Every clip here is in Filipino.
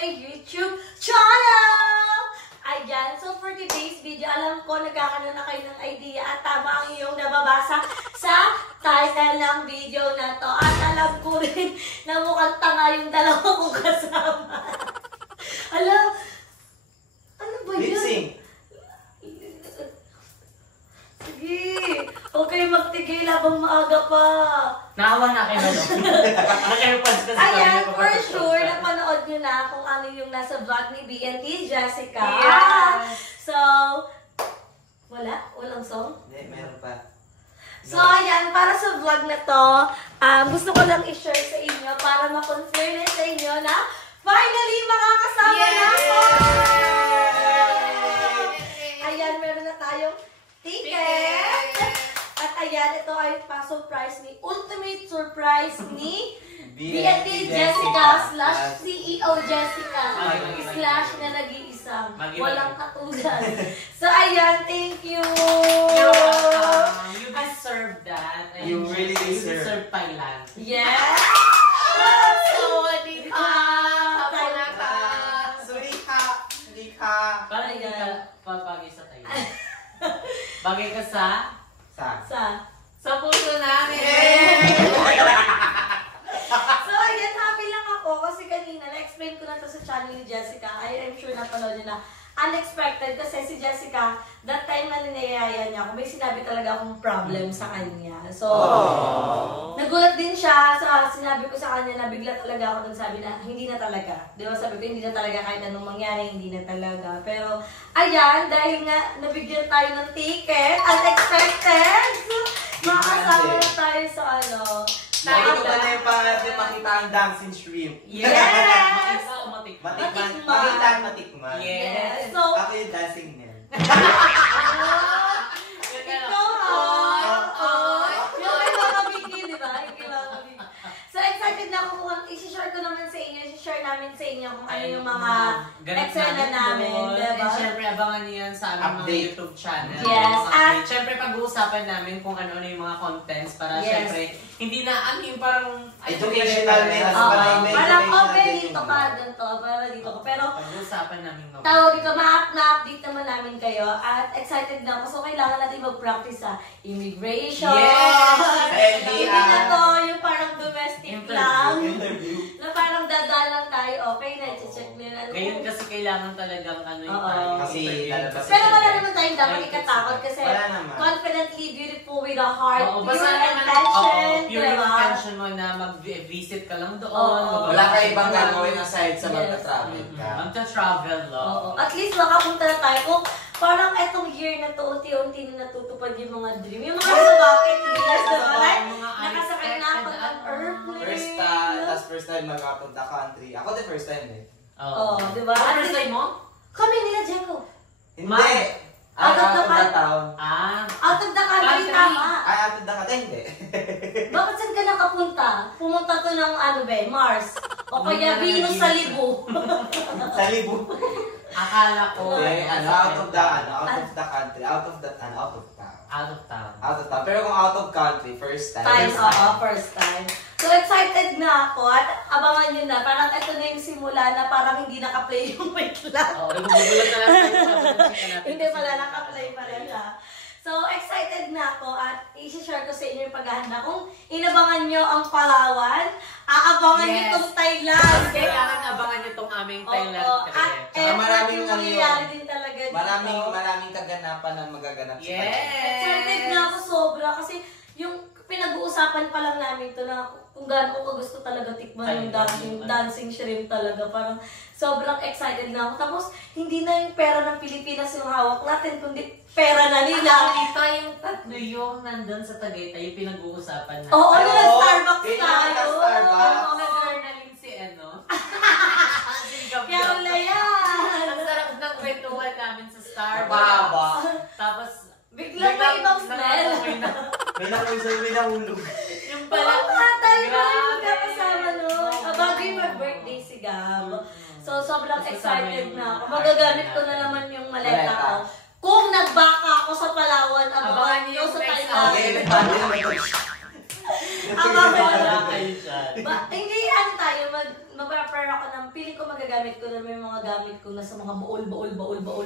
YouTube channel! Ayan, so for today's video, alam ko nagkakaroon na kayo ng idea at tama ang iyong nababasa sa title ng video na to. At alam ko rin na mukhang tanga yung dalawa kong kasama. Alam, ano ba yun? Lip-sync. Sige, okay magtigil habang maaga pa. Naawa na kayo na naka-airpods kasi Ayan, for sure, napanood nyo na kung ano yung nasa vlog ni BNT Jessica. Yes! So, walang song? Hindi, meron pa. So, ayan, para sa vlog na to, gusto ko lang i-share sa inyo para ma-confirm sa inyo na finally makakasama na ako! Ayan, meron na tayong ticket! At ayan, ito ay pa-surprise ni Ultimate Surprise ni BNT Jessica / CEO Jessica / na nag-iisang walang katulad. So ayan, thank you! You deserve that. You really deserve. You deserve Thailand. Yes! Sawadee ka! Kapunaka! Surika! Surika! Parang hindi ka bagay sa Thailand. Bagay ka sa? Sa puso namin! So, ayan, happy lang ako kasi kanina, na-explain ko na to sa channel ni Jessica. I'm sure napanood niyo na. Unexpected kasi si Jessica, that time na ninayaya niya ako, may sinabi talaga akong problem sa kanya. So, nagulat din siya sa sinabi ko sa kanya na bigla talaga ako nung sabi na hindi na talaga. Di ba sabi ko, hindi na talaga kahit anong mangyari, hindi na talaga. Pero, ayan, dahil nga nabigyan tayo ng ticket, unexpected! So, makakasama na tayo sa ano. Nakita ko na yung pakita ang dancing shrimp. Yes! Matikman. Matikman. Yes. So, Ako yung dancing men. ikaw yung kay Mama Vicky, di ba? Yung kay Mama Vicky. So, excited na ako kung isi-share ko naman sa inyo, isi-share namin sa inyo kung ano yung mga eksena namin, di ba? And syempre, abangan niyo yan sa aming mga YouTube channel. Yes. At syempre, pag-uusapan namin kung ano-ano yung mga contents para syempre, hindi na, yung parang Educational na. Parang open dito ka, ganito, para dito ko. Pero, pag-uusapan namin tawag dito, ma-update naman namin kayo at excited na ako. So, kailangan natin mag-practice sa immigration. Yes! Hindi na to yung parang domestic lang. Interview. Na parang dadalang tayo, okay na, i-check nila. Ngayon kasi kailangan talagang ano yung Kasi lalabas. Pero wala naman tayong dapat ikatakot kasi Wala naman. confidently beautiful with a heart, Oo, pure basta naman, intention, pure yung diba? intention mo na mag-visit ka lang doon. Wala ka ibang gagawin aside sa magka-travel ka. Magta-travel lang. Oo. At least makapunta na tayo. Kung parang etong year na to, unti-unti na natutupad yung mga dream. Yung mga sa bucket list, diba? Like, nakasakay na ako ng airplane. First time magkapunta country. Ako the first time eh. Oo, diba? First time mo? Kami nila, Jeko. Hindi! Out of the town. Out of the country, tama. Ay, out of the country, hindi. Bakit saan ka nakapunta? Pumunta to ng ano ba, Mars? O kaya Venus sa Libo? Sa Libo. Akala ko. Out of the country, out of town. Out of town. Pero kung out of country, first time. First time. So excited na ako at abangan nyo na. Parang ito na yung simula na parang hindi naka-play yung wait lang. Oo, nagugulat na lang. Hindi pala naka-play pa rin siya. So excited na ako at i-share ko sa inyo yung paghahanda. Kung inabangan nyo ang Palawan, aabangan nyo itong Thailand. Kailangan abangan nyo itong aming Thailand. At maraming nangyayari din talaga dito. Maraming kaganapan na magaganap sa Yes! Excited na ako sobra kasi yung pinag-uusapan pa lang namin to na kung gaano ko gusto talaga tikman yung dancing shrimp talaga. Parang sobrang excited na ako. Tapos, hindi na yung pera ng Pilipinas yung hawak natin, kundi pera na nila. Ito yung tatlo yung nandun sa Tagaytay, yung pinag-uusapan natin. Oo, nag-Starbucks tayo. Nag-Starbucks. Nag-journaling si Kaya wala yan. Ang sarap ng kwentuhan namin sa Starbucks. Mababa. Tapos, Biglang may ibang smell. May nahulog. Yung Oo pala, nga, tayo na yung magkakasama nun. Bago yung mag-birthday si Gab. So, sobrang excited na ako. Magagamit ko na naman yung maleta ko. Kung nagbaka ako sa Palawan, abangan niyo sa Thailand. Abangan niyo. kayo dyan. Hindi yan tayo, mag-prepare ako ng pili ko ko magagamit ko na may mga gamit ko na sa mga baul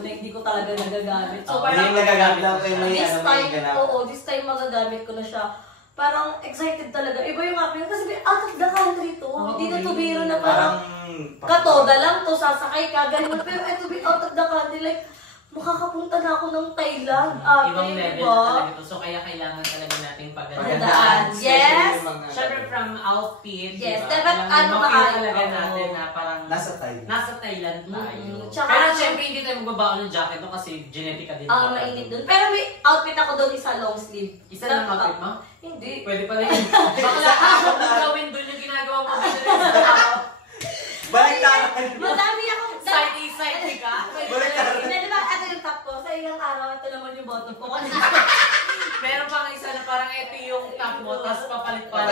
na hindi ko talaga nagagamit. So parang nagagamit lang kayo may this time magagamit ko na siya. Parang excited talaga. Iba yung akin kasi out of the country to. Hindi na to biro na parang katoda lang to, sasakay ka, ganun. Pero ito be out of the country, like, makakapunta na ako ng Thailand. Ibang level talaga ito. So, kaya kailangan talaga natin pagandaan. Yes. Siyempre from outfit, yes. diba? Dapat ano talaga natin na parang nasa Thailand tayo. Pero siyempre hindi tayo magbabaon ng jacket no kasi genetica din. Mainit dun. Pero may outfit ako doon, isa long sleeve. Isa lang outfit mo? Hindi. Pwede pa rin. Bakla ako kung gawin doon yung ginagawa mo dito. Baliktaran. Madami akong Side ka? Diba, ito yung top ko. Sa ilang araw, ito naman yung bottom ko. Meron pang isa na parang ito yung top mo, tapos papalit pa.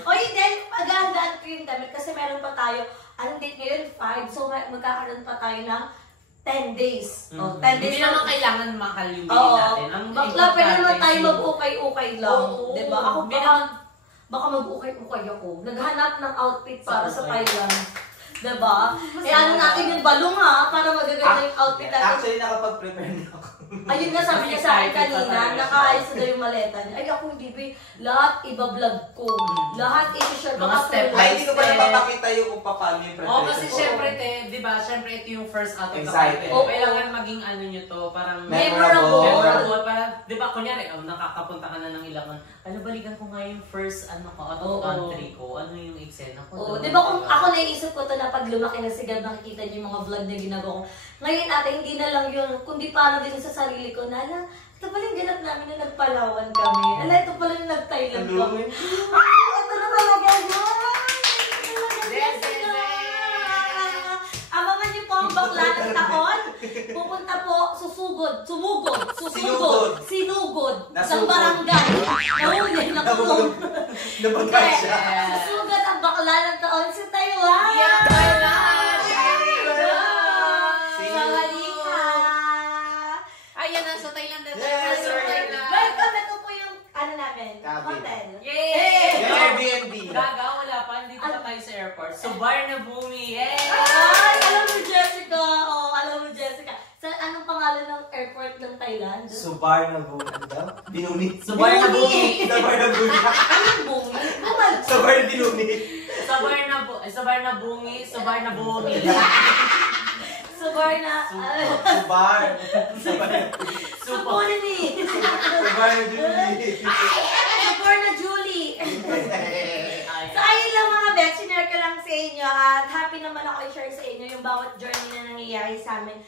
O yun din, maghahandaan ko yung damit kasi meron pa tayo, anong date ngayon? 5. So magkakaroon pa tayo ng 10 days. 10 days. Hindi naman kailangan mahal yung bilhin natin. Bakla, pwede naman tayo mag-ukay-ukay lang. Diba? Ako baka mag-ukay-ukay ako. Naghanap ng outfit para sa Thailand. Diba? Ano natin yung balong ha, para magaganda yung outfit natin. Actually, nakapag-prepare na ako. Ayun nga sabi niya sa akin kanina, nakaayos na daw yung maleta niya. Ay ako hindi ba, lahat iba-vlog ko. Lahat i-share ko. Mga step by hindi ko pa napapakita yung kung paano yung preparation. Kasi syempre, di ba, syempre ito yung first out of the excited. Kailangan maging ano nyo to, parang memorable. Parang, di ba, kunyari, nakakapunta ka na ng ilang, balikan ko nga yung first out of country ko, ano yung eksena ko. Di ba kung ako naiisip ko to na pag lumaki na si Gab, nakikita niyo yung mga vlog na ginagawa ko. Ngayon ate, hindi na lang yun, kundi paano din sa sarili ko na, ito pala yung ganap namin na nagpalawan kami. Ito pala yung nag-Thailand kami. Ito na talaga yun! Abangan niyo po ang bakla ng taon. Pupunta po, sinugod, ng barangay. Nahuli, nakulong. Nabagal siya. Susugod ang bakla ng taon sa Taiwan. Yeah, Thailand! Ayan na, sa Thailand na tayo. Welcome, ito po yung namin, hotel. Yay! Airbnb. Gaga, wala pa. Dito pa tayo sa airport. Subar na Bumi. Yay! Alam mo Jessica. Sa anong pangalan ng airport ng Thailand? Subar na Bumi. Binumi. Subar na Bumi. Subar na Bumi. Anong Bumi? Subar na Binumi. Subar na Bumi. Subar na Bumi. Subar na... Subar. Subar na ni. Subar na Julie. Subar na Julie. So ayun lang mga bet, sinare ko lang sa inyo at happy naman ako i-share sa inyo yung bawat journey na nangyayari sa amin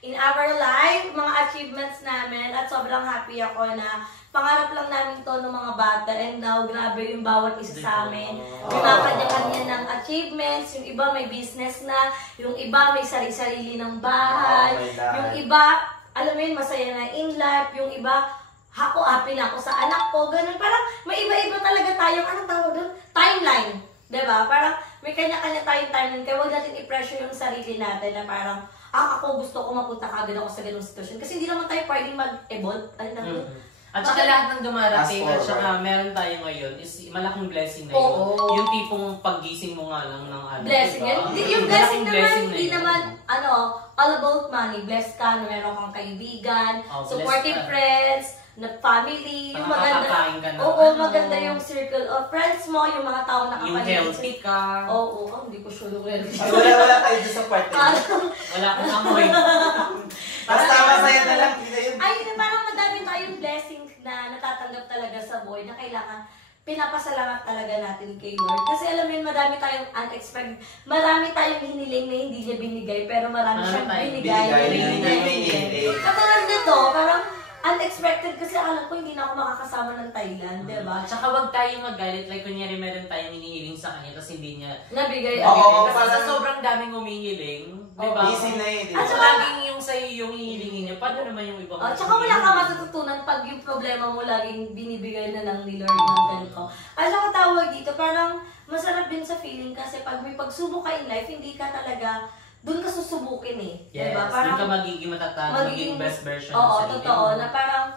in our life, mga achievements namin at sobrang happy ako na pangarap lang namin to ng mga bata and now grabe yung bawat isa sa amin. Yung kanya-kanya ng achievements, yung iba may business na, yung iba may sarili-sarili ng bahay, yung iba, alam mo yun, masaya na in life, yung iba, ako happy na ako sa anak ko, ganun. Parang may iba-iba talaga tayong, anong tawag doon? Timeline. Diba? Parang may kanya-kanya tayong timeline. Kaya huwag natin i-pressure yung sarili natin na parang, ako gusto ko mapunta kagad ako sa ganung sitwasyon. Kasi hindi naman tayo pwedeng mag-evolve. At saka lahat ng dumarating at saka meron tayo ngayon is malaking blessing na yun. Yung tipong paggising mo nga lang ng ano. Blessing yun. Yung blessing naman, hindi naman, all about money. Blessed ka na meron kang kaibigan, supportive friends, na family, yung maganda. Maganda yung circle of friends mo, yung mga tao na yung healthy ka. Hindi ko sure yung healthy. Wala tayo dyan sa party. Wala kang amoy. Basta masaya na lang. Ayun, parang madami tayong blessings na natatanggap talaga sa buhay na kailangan pinapasalamat talaga natin kay Lord. Kasi alam mo yun, madami tayong unexpected, marami tayong hiniling na hindi niya binigay, pero marami siyang binigay. Katulad nito, parang unexpected kasi alam ko hindi na ako makakasama ng Thailand, diba? Tsaka wag tayong magalit, like kunyari meron tayong hinihiling sa kanya tapos hindi niya nabigay. Kasi sa sobrang daming humihiling, diba? Busy na yun. At saka laging yung sa'yo yung hihilingin niya, paano naman yung ibang tsaka wala ka matututunan pag yung problema mo laging binibigay na lang ni Lord ng ganito. At saka tawag dito, parang masarap din sa feeling kasi pag may pagsubok ka in life, hindi ka talaga doon ka susubukin Yes, diba? Parang doon ka magiging matatag, magiging best version ng sarili. Totoo. Na parang,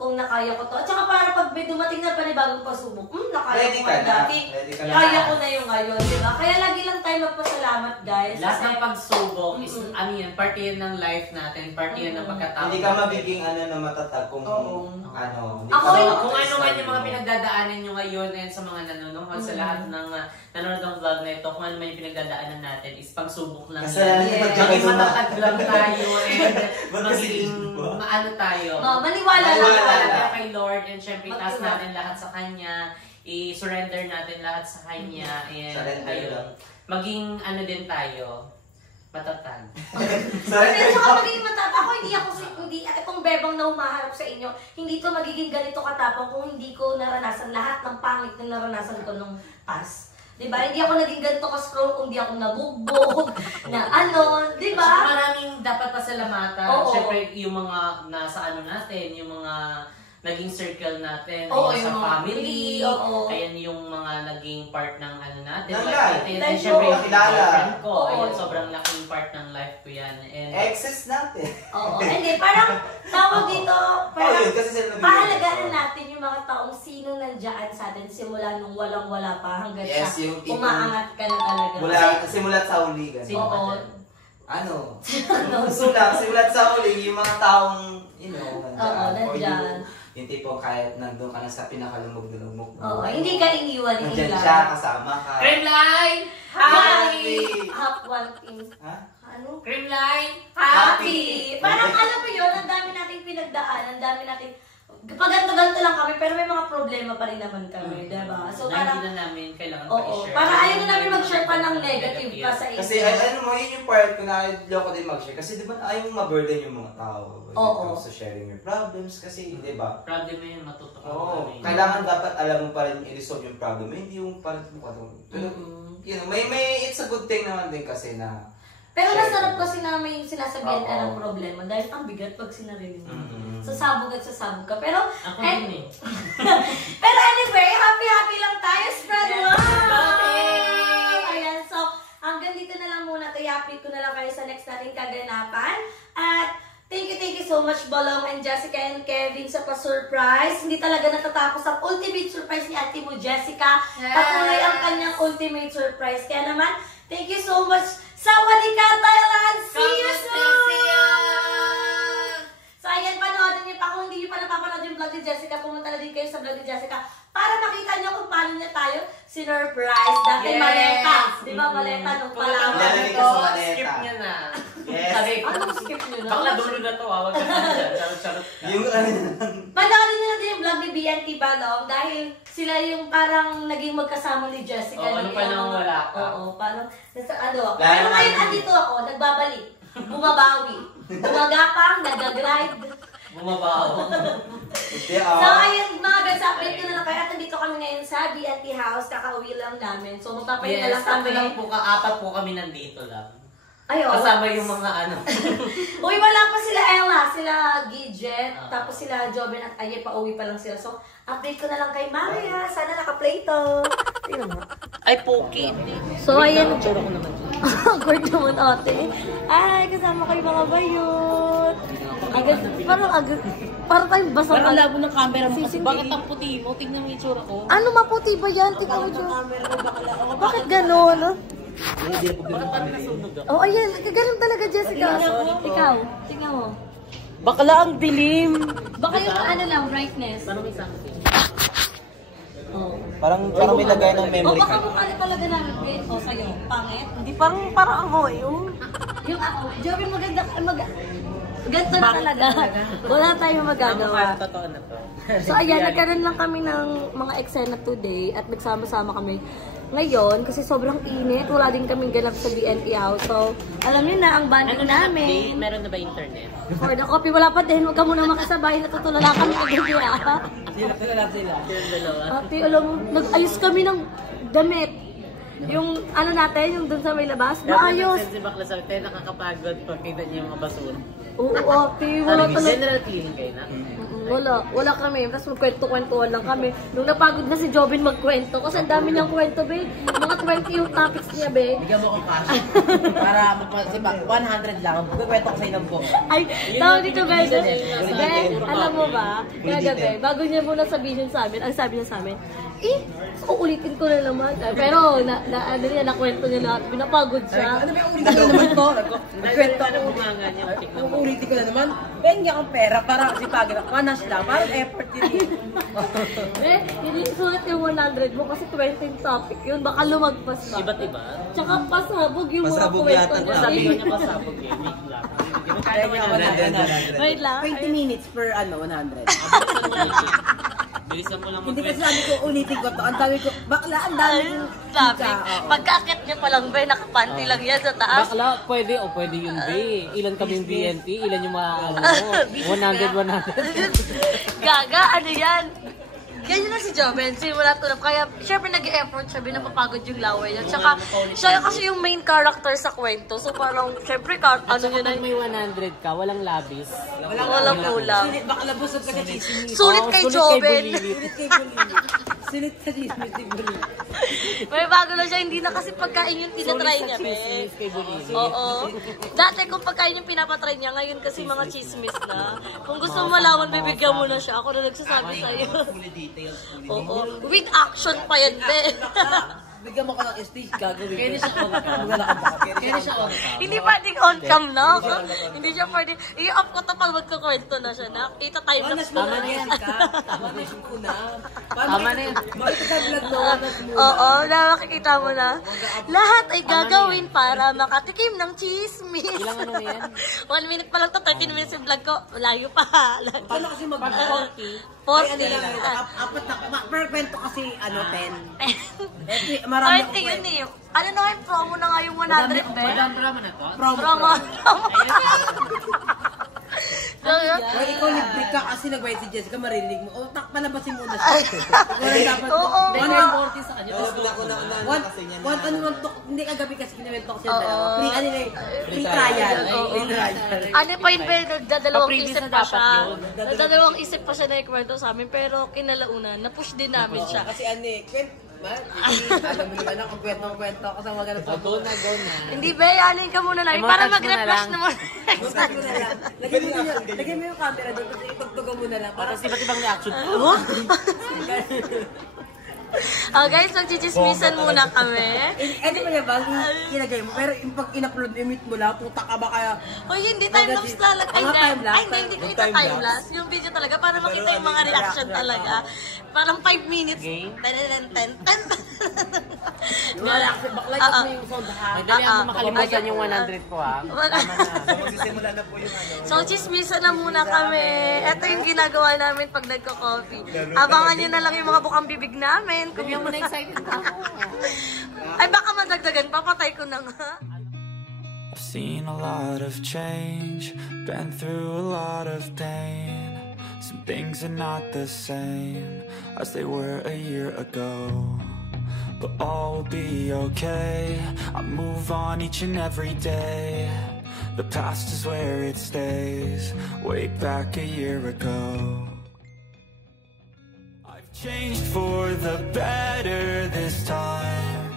kung nakaya ko to. At saka parang pag may dumating na panibagong pasubok, nakaya ko nga dati. Kaya ko na yung ngayon, diba? Kaya lagi lang tayo tayong magpasalamat, guys. Lahat ng pagsubok is, ano yan, part yan ng life natin, part yan ng pagkatao. Hindi ka magiging na matatag kung ano. Kung ano man yung mga pinagdadaanan nyo ngayon and sa mga nanonood sa lahat ng nanonood ng vlog na ito, kung ano man yung pinagdadaanan natin is pagsubok lang. Maging matatag lang tayo and magiging maano tayo. Maniwala lang tayo kay Lord and syempre taas natin lahat sa Kanya. I-surrender natin lahat sa Kanya and ayun, maging ano din tayo, matatag. Pero saka magiging matatag ako, hindi itong bebang na humaharap sa inyo, hindi to magiging ganito katapang kung hindi ko naranasan lahat ng pangit na naranasan ko nung past. Diba? Hindi ako naging ganito ka-strong kung hindi ako nabugbog, na ano, diba? So, maraming dapat pasalamatan. Siyempre, yung mga nasa ano natin, yung mga naging circle natin, sa family, ayan yung mga naging part ng ano natin, and syempre yung girlfriend ko, ayan sobrang laking part ng life ko yan. Exes natin. Hindi, parang tawag dito, pahalagahan natin yung mga taong sino nandiyan sa atin simula nung walang-wala pa hanggang sa umaangat ka na talaga. Simulat sa huli. Ano? Simulat sa huli, yung mga taong, nandiyan. Yung tipo kahit nandun ka na sa pinakalumog-lumog. Hindi ka iniwan. Nandiyan siya, kasama ka. Creamline! Happy! Ano? Creamline! Happy! Parang alam mo yun, ang dami nating pinagdaan, ang dami nating pag ganto-ganto lang kami, pero may mga problema pa rin naman kami, diba? So parang hindi na namin kailangan i-share. Para ayaw na namin mag-share pa ng negative pa sa inyo. Kasi ano mo, yun yung part ko na ayoko din mag-share. Kasi di ba ayaw mong ma-burden yung mga tao when it comes to sharing your problems. Kasi di ba? Problem mo yun, matutukan. Kailangan dapat alam mo pa rin i-resolve yung problem. Hindi yung parang pero it's a good thing naman din kasi na pero nasarap kasi na may sinasabihan ka ng problema dahil ang bigat pag sinarinig mo. Sasabog at sasabog ka. Pero, pero anyway, happy lang tayo. Spread love! Ayan, so, hanggang dito na lang muna. Happy ko na lang kayo sa next nating kaganapan. At, thank you so much, Bolong and Jessica and Kevin sa pa-surprise. Hindi talaga natatapos ang ultimate surprise ni Ate mo, Jessica. Patuloy ang kanyang ultimate surprise. Kaya naman, thank you so much. Sawadika, Thailand! See you soon! So, ayan, panoodin niyo pa. Kung hindi niyo pa napapanood yung vlog ni Jessica, pumunta na din kayo sa vlog ni Jessica para makita niyo kung paano niya tayo sinurprise. Dati maleta. Di ba maleta nung pala? Skip niya na. Yes. Anong skip niyo na? Bakla dulo na to, wag ka na dyan. Charot. Panoodin niyo na din yung vlog ni BNT Balong dahil sila yung parang naging magkasama ni Jessica. Ano pa nang wala ka? Parang, pero ngayon andito ako, nagbabalik, bumabawi, gumagapang, nag-grind. Bumabaw. So ayun mga guys, update ko na lang kayo at nandito kami ngayon sa BNT House, kakauwi lang namin. So magpapalit na lang kami. Apat po kami nandito lang. Kasama yung mga ano. Uy, wala pa sila Ella, sila Gidget, tapos sila Joben at Aye, pauwi pa lang sila. So, update ko na lang kay Maria. Sana naka-play to. Tingnan mo. Ay, poki. So, ayan. Awkward naman ate. Ay, kasama kayo mga bayot. Parang tayong basang. Parang labo ng camera mo kasi bakit ang puti mo? Tingnan mo yung itsura ko. Ano maputi ba yan? Tingnan mo yung itsura. Bakit gano'n? Ayan. Ganun talaga, Jessica. Ikaw, tingnan mo. Bakla ang dilim. Baka yung ano lang, brightness. Parang may something. Parang may lagay ng memory baka mukha na talaga namin. Sa'yo. Pangit? Hindi parang ako yung ako. Joven, maganda. Ganto na talaga. Wala tayong magagawa. Totoo na to. So ayan, nagkaroon lang kami ng mga eksena today at nagsama-sama kami ngayon kasi sobrang init. Wala din kaming ganap sa BNT House. So, alam niyo na ang banding namin. Meron na ba internet? For the coffee, wala pa din. Huwag ka muna makasabay. Natutulala kami kagabi Sila. Ate, alam mo, nag-ayos kami ng damit. Yung ano natin, yung dun sa may labas, maayos. Si Bakla sabi tayo nakakapagod pag kita niya yung mga basura. Oo, ate, wala talaga. General cleaning kayo na? Wala kami. Tapos magkwento-kwentuhan lang kami. Nung napagod na si Jobin magkwento, kasi ang dami niyang kwento, be. Mga 20 yung topics niya, be. bigyan mo ko cash. Para magpasipa, 100 lang. Pagkwento ko sa inang ko. Ay, tawag dito, guys. Be, alam mo ba, kagabi, bago niya muna sabihin sa amin, ang sabi niya sa amin, uulitin ko na naman. Pero, ano niya, nakwento niya lahat. Pinapagod siya. Ano ba yung ulitin ko na naman to? Nagkwento ako. Uulitin ko na naman. Bengi akong pera para si Pagin. Panas lang. Parang effort yun. Hindi sulit yung 100 mo kasi 20 topic yun. Baka lumagpas pa. Iba't iba. Tsaka pasabog yung mga Pasabog kwento yata. niya. Sabi ko niya pasabog eh. Wait lang. 20 minutes per 100. Bilisan mo lang Hindi kasi sabi ko ulitin ko to. Ang dami ko, bakla, ang dami ko. Sabi, pagkakit niya pa lang ba, nakapanty lang yan sa taas. Bakla, pwede o pwede yun, B. Ilan kaming BNT? Ilan yung mga, 100. Gaga, ano yan? Ganyan na si Joven, simula tulad. Kaya, syempre nag-e-effort siya, napapagod yung laway niya. Tsaka, siya kasi yung main character sa kwento. So, parang, syempre, ano yun na Pag may 100 ka, walang labis. walang kulang. Sulit, bakla busog ka sa chismis. Sulit kay Joven. Sulit kay Bulili. Sulit sa chismis ni Bulili. May bago na siya, hindi na kasi pagkain yung tinatry niya, be. Chismis kay Bulili. Oo. Dati kung pagkain yung pinapatry niya, ngayon kasi mga chismis na. Kung gusto mo malaman, bibigyan mo na siya. Ako na nagsasabi sa'yo. Oo. With action pa yan, be. Bigyan mo ko ng stage, gagawin. Kaya siya on cam. Hindi pwedeng on cam na. Hindi siya pwedeng. I-up ko to pag magkakwento na siya na. Ita-time lapse mo Tama na na yan. yan, Tama na yung una. Tama na yan. Makita sa vlog mo, anas mo. Oo, na makikita mo na. Lahat ay gagawin para makatikim ng chismis. Ilang ano yan? 1 minute pa lang to, 13 minutes yung vlog ko. Malayo pa. Paano kasi mag-40? 40 Ay, ano lang, lang. apat na, per kwento kasi, 10. Marami Ay, ako tingin eh. Ano na yung promo na nga yung 100, be? Madam drama na to? Promo. Well, ikaw libre ka kasi nagbayad si Jessica, marinig mo. O, palabasin muna siya. Wala dapat. Oo. 140 sa kanya. Ano man to, hindi kagabi kasi kinimento ko siya dalawa. Free, ano na free trial. Free trial. Ano pa yun, be? Nagdadalawang Pa-previous isip na pa dapat siya. yun. Nagdadalawang isip pa siya na ikwento sa amin. Pero kinalaunan, na-push din namin siya. Kasi alam mo naman ako, kwento ako sa mga ganun. Go na. Hindi, be, anin ka muna namin. Para Montage mo na mag-refresh lang. naman. Lagyan mo yung camera doon, tapos itugtugan mo na lang. Para Tapos iba't ibang reaction. Guys, magchichismisan muna kami. Di ba ba, ilagay mo, pero yung pag in-upload, i-mute mo lang, puta ka ba kaya? Uy, hindi time-lapse talaga. Ay, hindi ko ita time-lapse. Yung video talaga, para makita yung mga reaction talaga. Parang 5 minutes. Ten. Yung reaction, bakla mo yung sound ha. Madali ako makalimutan yung 100 ko, ha? Magsisimula na po yung So, chismisan na muna kami. Ito yung ginagawa namin pag nagko-coffee. Abangan nyo na lang yung mga bukang bibig namin. Kung yung muna excited ako. Ay, baka madagdagan. Papatay ko na nga. I've seen a lot of change, been through a lot of pain. Some things are not the same as they were a year ago, but all will be okay. I move on each and every day. The past is where it stays, way back a year ago. I've changed for the better this time.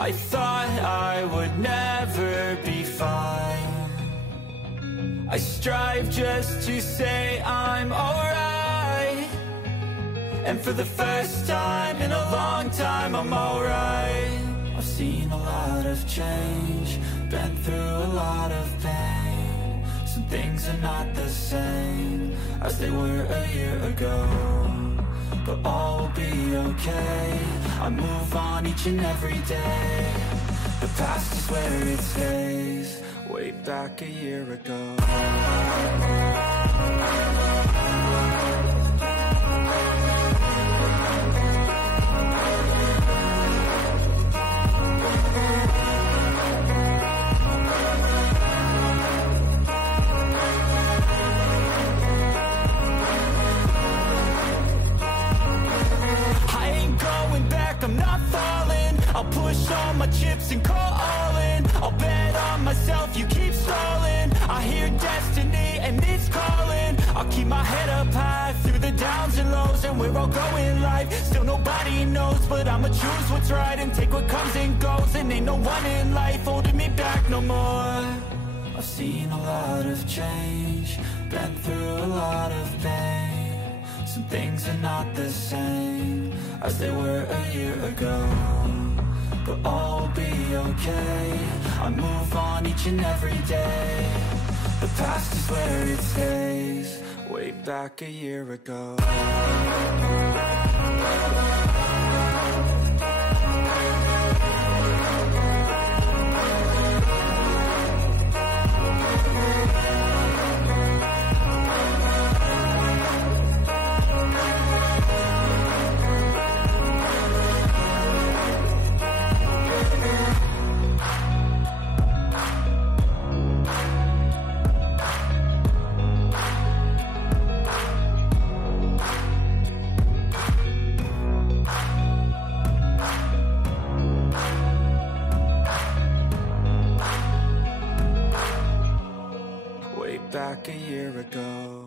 I thought I would never be fine. I strive just to say I'm alright, and for the first time in a long time I'm alright. I've seen a lot of change, been through a lot of pain. Some things are not the same as they were a year ago, but all will be okay. I move on each and every day. The past is where it stays, way back a year ago. I'm not falling. I'll push all my chips and call all in. I'll bet on myself, you keep stalling. I hear destiny and it's calling. I'll keep my head up high through the downs and lows, and we're all going life. Still nobody knows, but I'ma choose what's right and take what comes and goes. And ain't no one in life holding me back no more. I've seen a lot of change, been through a lot of pain. Some things are not the same as they were a year ago, but all will be okay. I move on each and every day. The past is where it stays. Way back a year ago. Back a year ago.